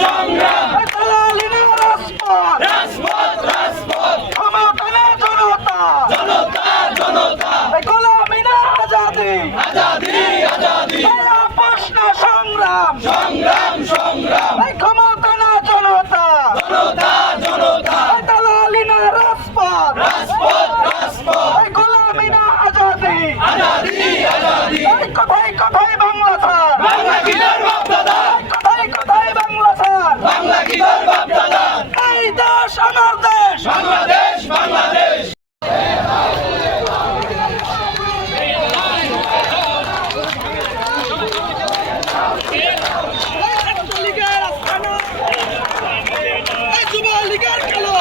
সংগ্রাম দালালি না রাজপথ রাজপথ রাজপথ ক্ষমতা না জনতা জনতা জনতা গোলামি না আজাদি আজাদি আজাদি আপোষ না সংগ্রাম সংগ্রাম সংগ্রাম ক্ষমতা না জনতা জনতা জনতা দালালি না রাজপথ রাজপথ রাজপথ গোলামি না আজাদি আজাদি আজাদি কোথায় কোথায় বাংলা স্যার বাংলা কি তোর বাপ দাদা কোথায় কোথায় বাংলা স্যার বাংলা কি তোর বাপ দাদা এই দেশ আমার দেশ বাংলাদেশ বাংলাদেশ যুবলীগের খেলো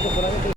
কত